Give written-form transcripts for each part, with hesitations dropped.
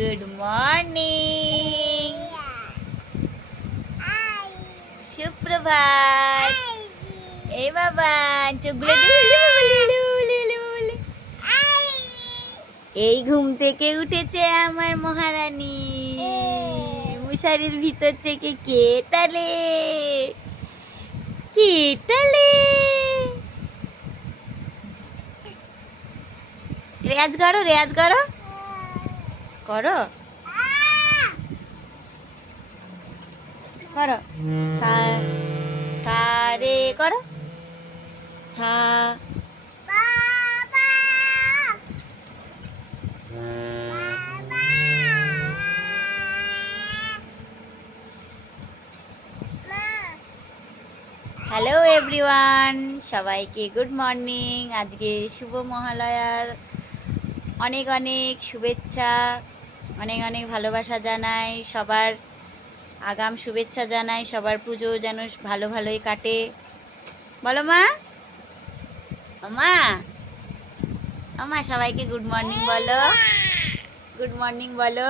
Good morning, সুপ্রভাত। এই বাবা চোখগুলো এই ঘুম থেকে উঠেছে আমার মহারানী। মশারির ভিতর থেকে কে টালে কে টালে? রেয়াজ করো, রেয়াজ করো, করো করো। সা সা রে করো, সা। হ্যালো এভরিওয়ান, সবাইকে গুড মর্নিং। আজকে শুভ মহালয়ার অনেক অনেক শুভেচ্ছা, অনেক অনেক ভালোবাসা জানাই। সবার আগাম শুভেচ্ছা জানাই। সবার পুজো যেন ভালো ভালোই কাটে। বলো মা, মা, মা সবাইকে গুড মর্নিং বলো, গুড মর্নিং বলো।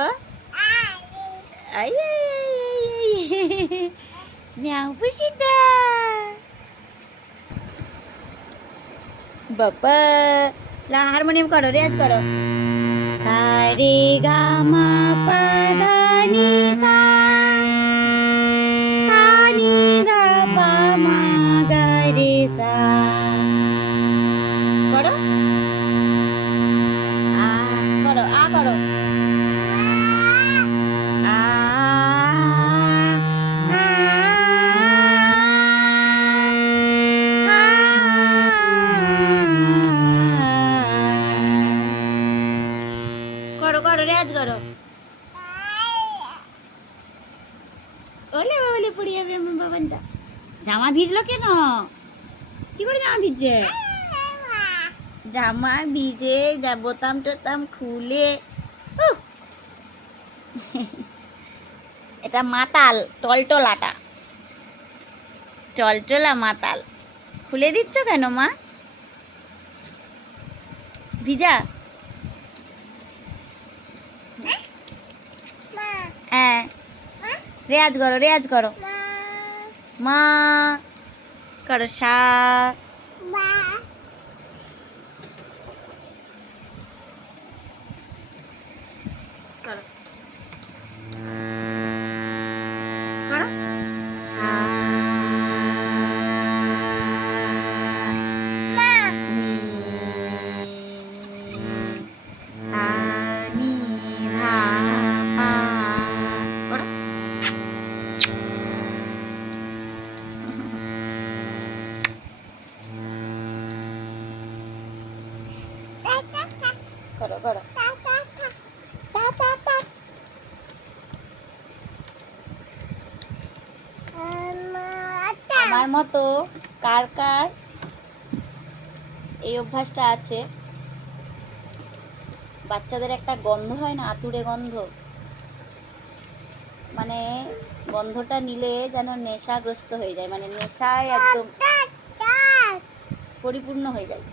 ম্যাও পুষিটা বাবা। হারমোনিয়াম করো, রেয়াজ করো। সা রে গা মা পা ধা নি সা, সা নি ধা পা মা গা রে সা। করো আ, করো আ, করো আ, করো করো, রেয়াজ করো। ওলে ওলে পড়ে যাবে আমার বাবানটা। জামা ভিজলো কেন? কি করে জামা ভিজছে? জামা ভিজে বোতাম টোতাম খুলে। এটা মাতাল, টলটলাটা, টলটলা মাতাল। খুলে দিচ্ছ কেন মা? ভিজা? হ্যাঁ, রেয়াজ করো, রেয়াজ করো। মা করো, সা। করো করো, সা। সা নি ধা পা। করো। করো করো। আমার মতো কার কার এই অভ্যাসটা আছে? বাচ্চাদের একটা গন্ধ হয় না, আতুরে গন্ধ, মানে গন্ধটা নিলে যেন নেশাগ্রস্ত হয়ে যায়, মানে নেশায় একদম পরিপূর্ণ হয়ে যায়।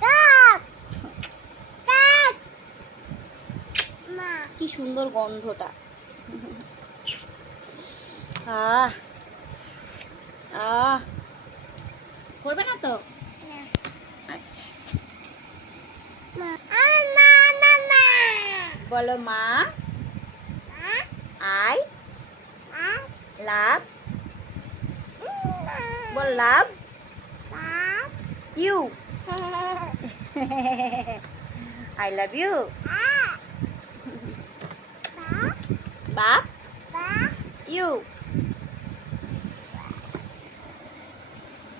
কি সুন্দর গন্ধটা। আহ আহ, করবে না তো? আচ্ছা, বলো মা, আই লাভ, বল love you. I love you. বাপ ইউ।